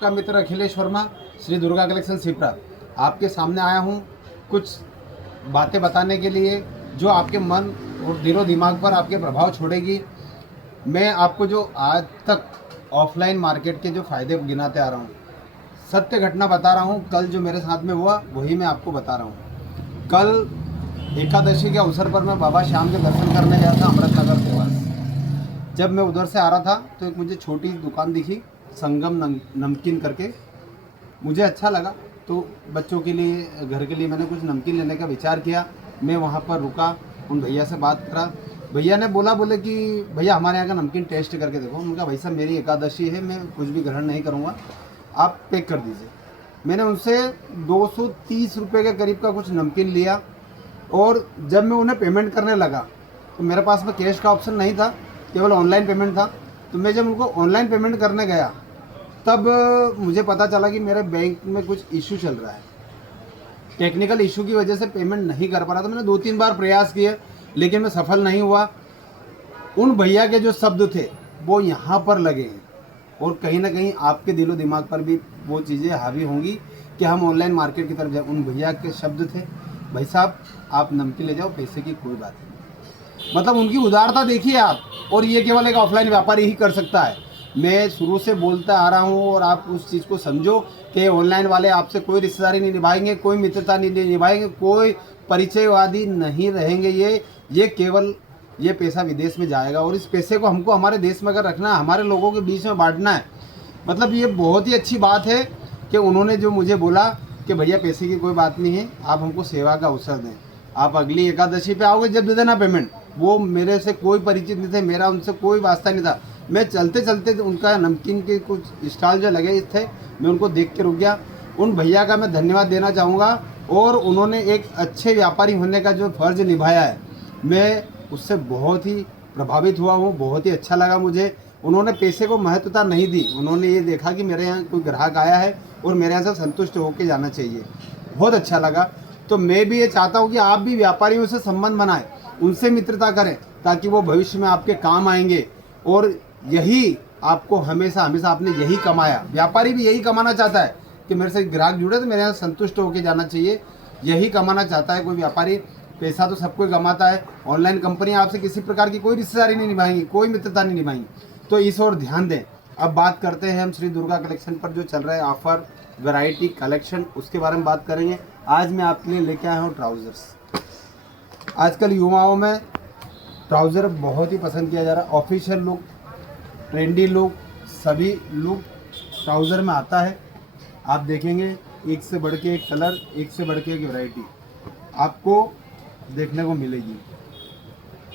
का मित्र अखिलेश वर्मा, श्री दुर्गा कलेक्शन सिपरा, आपके सामने आया हूँ कुछ बातें बताने के लिए जो आपके मन और दिलो दिमाग पर आपके प्रभाव छोड़ेगी। मैं आपको जो आज तक ऑफलाइन मार्केट के जो फ़ायदे गिनाते आ रहा हूँ, सत्य घटना बता रहा हूँ। कल जो मेरे साथ में हुआ वही मैं आपको बता रहा हूँ। कल एकादशी के अवसर पर मैं बाबा श्याम के दर्शन करने गया था अमृतनगर के पास। जब मैं उधर से आ रहा था तो एक मुझे छोटी दुकान दिखी, संगम नमकीन करके। मुझे अच्छा लगा तो बच्चों के लिए, घर के लिए मैंने कुछ नमकीन लेने का विचार किया। मैं वहाँ पर रुका, उन भैया से बात करा। भैया ने बोले कि भैया हमारे यहाँ का नमकीन टेस्ट करके देखो। उनका भाई साहब मेरी एकादशी है, मैं कुछ भी ग्रहण नहीं करूँगा, आप पैक कर दीजिए। मैंने उनसे 230 रुपये के करीब का कुछ नमकीन लिया और जब मैं उन्हें पेमेंट करने लगा तो मेरे पास में कैश का ऑप्शन नहीं था, केवल ऑनलाइन पेमेंट था। तो मैं जब उनको ऑनलाइन पेमेंट करने गया तब मुझे पता चला कि मेरे बैंक में कुछ इशू चल रहा है। टेक्निकल इशू की वजह से पेमेंट नहीं कर पा रहा था। मैंने 2-3 बार प्रयास किए लेकिन मैं सफल नहीं हुआ। उन भैया के जो शब्द थे वो यहाँ पर लगे हैं और कहीं ना कहीं आपके दिलो दिमाग पर भी वो चीज़ें हावी होंगी कि हम ऑनलाइन मार्केट की तरफ जाए। उन भैया के शब्द थे, भाई साहब आप नमकीन ले जाओ, पैसे की कोई बात नहीं। मतलब उनकी उदारता देखिए आप, और ये केवल एक ऑफलाइन व्यापारी ही कर सकता है। मैं शुरू से बोलता आ रहा हूँ और आप उस चीज़ को समझो कि ऑनलाइन वाले आपसे कोई रिश्तेदारी नहीं निभाएंगे, कोई मित्रता नहीं निभाएंगे, कोई परिचयवादी नहीं रहेंगे। ये केवल ये पैसा विदेश में जाएगा और इस पैसे को हमको हमारे देश में अगर रखना है, हमारे लोगों के बीच में बांटना है। मतलब ये बहुत ही अच्छी बात है कि उन्होंने जो मुझे बोला कि भैया पैसे की कोई बात नहीं है, आप हमको सेवा का अवसर दें, आप अगली एकादशी पे आओगे जब दे देना पेमेंट। वो मेरे से कोई परिचित नहीं थे, मेरा उनसे कोई वास्ता नहीं था। मैं चलते चलते उनका नमकीन के कुछ स्टॉल जो लगे थे, मैं उनको देख के रुक गया। उन भैया का मैं धन्यवाद देना चाहूँगा और उन्होंने एक अच्छे व्यापारी होने का जो फर्ज निभाया है, मैं उससे बहुत ही प्रभावित हुआ हूँ। बहुत ही अच्छा लगा मुझे। उन्होंने पैसे को महत्वता नहीं दी, उन्होंने ये देखा कि मेरे यहाँ कोई ग्राहक आया है और मेरे यहाँ से संतुष्ट होकर जाना चाहिए। बहुत अच्छा लगा। तो मैं भी ये चाहता हूँ कि आप भी व्यापारियों से संबंध बनाएं, उनसे मित्रता करें ताकि वो भविष्य में आपके काम आएंगे। और यही आपको हमेशा आपने यही कमाया, व्यापारी भी यही कमाना चाहता है कि मेरे से ग्राहक जुड़े तो मेरे यहाँ संतुष्ट होकर जाना चाहिए। यही कमाना चाहता है कोई व्यापारी। पैसा तो सब कोई कमाता है। ऑनलाइन कंपनियां आपसे किसी प्रकार की कोई रिश्तेदारी नहीं निभाएंगी, कोई मित्रता नहीं निभाएंगी। तो इस ओर ध्यान दें। अब बात करते हैं हम श्री दुर्गा कलेक्शन पर जो चल रहा है ऑफर, वैरायटी, कलेक्शन, उसके बारे में बात करेंगे। आज मैं आपके लिए लेके आया हूँ ट्राउज़र्स। आजकल युवाओं में ट्राउज़र बहुत ही पसंद किया जा रहा है। ऑफिशियल लुक, ट्रेंडी लुक, सभी लुक ट्राउज़र में आता है। आप देखेंगे एक से बढ़ के एक कलर, एक से बढ़ के एक वैरायटी आपको देखने को मिलेगी।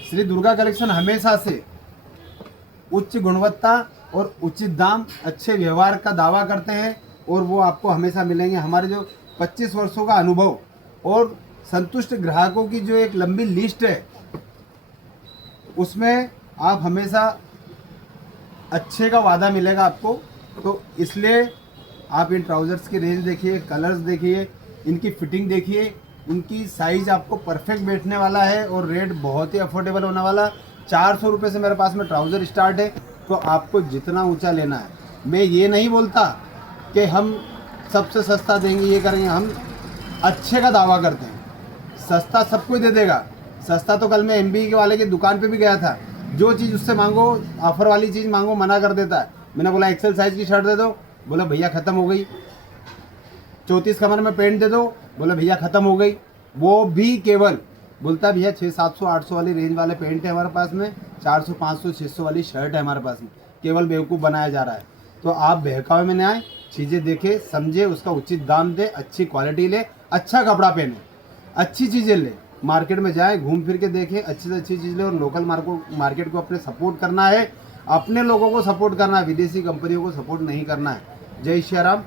श्री दुर्गा कलेक्शन हमेशा से उच्च गुणवत्ता और उचित दाम, अच्छे व्यवहार का दावा करते हैं और वो आपको हमेशा मिलेंगे। हमारे जो 25 वर्षों का अनुभव और संतुष्ट ग्राहकों की जो एक लंबी लिस्ट है, उसमें आप हमेशा अच्छे का वादा मिलेगा आपको। तो इसलिए आप इन ट्राउज़र्स की रेंज देखिए, कलर्स देखिए, इनकी फिटिंग देखिए, उनकी साइज़ आपको परफेक्ट बैठने वाला है और रेट बहुत ही अफोर्डेबल होने वाला। 400 रुपये से मेरे पास में ट्राउज़र स्टार्ट है। तो आपको जितना ऊंचा लेना है, मैं ये नहीं बोलता कि हम सबसे सस्ता देंगे, ये करेंगे। हम अच्छे का दावा करते हैं। सस्ता सब कोई दे देगा। सस्ता तो कल मैं MB के वाले की दुकान पे भी गया था, जो चीज़ उससे मांगो, ऑफर वाली चीज़ मांगो, मना कर देता है। मैंने बोला एक्सेल साइज़ की शर्ट दे दो, बोला भैया ख़त्म हो गई। 34 कमर में पेंट दे दो, बोला भैया ख़त्म हो गई। वो भी केवल बोलता भैया 600-700-800 वाली रेंज वाले पेंट है हमारे पास में, 400-500-600 वाली शर्ट है हमारे पास में। केवल बेवकूफ़ बनाया जा रहा है। तो आप बहकावे में न आए, चीज़ें देखे, समझे, उसका उचित दाम दे, अच्छी क्वालिटी ले, अच्छा कपड़ा पहने, अच्छी चीज़ें ले। मार्केट में जाए, घूम फिर के देखें, अच्छी से अच्छी चीज़ ले। और लोकल मार्केट को अपने सपोर्ट करना है, अपने लोगों को सपोर्ट करना है, विदेशी कंपनियों को सपोर्ट नहीं करना है। जय श्री राम।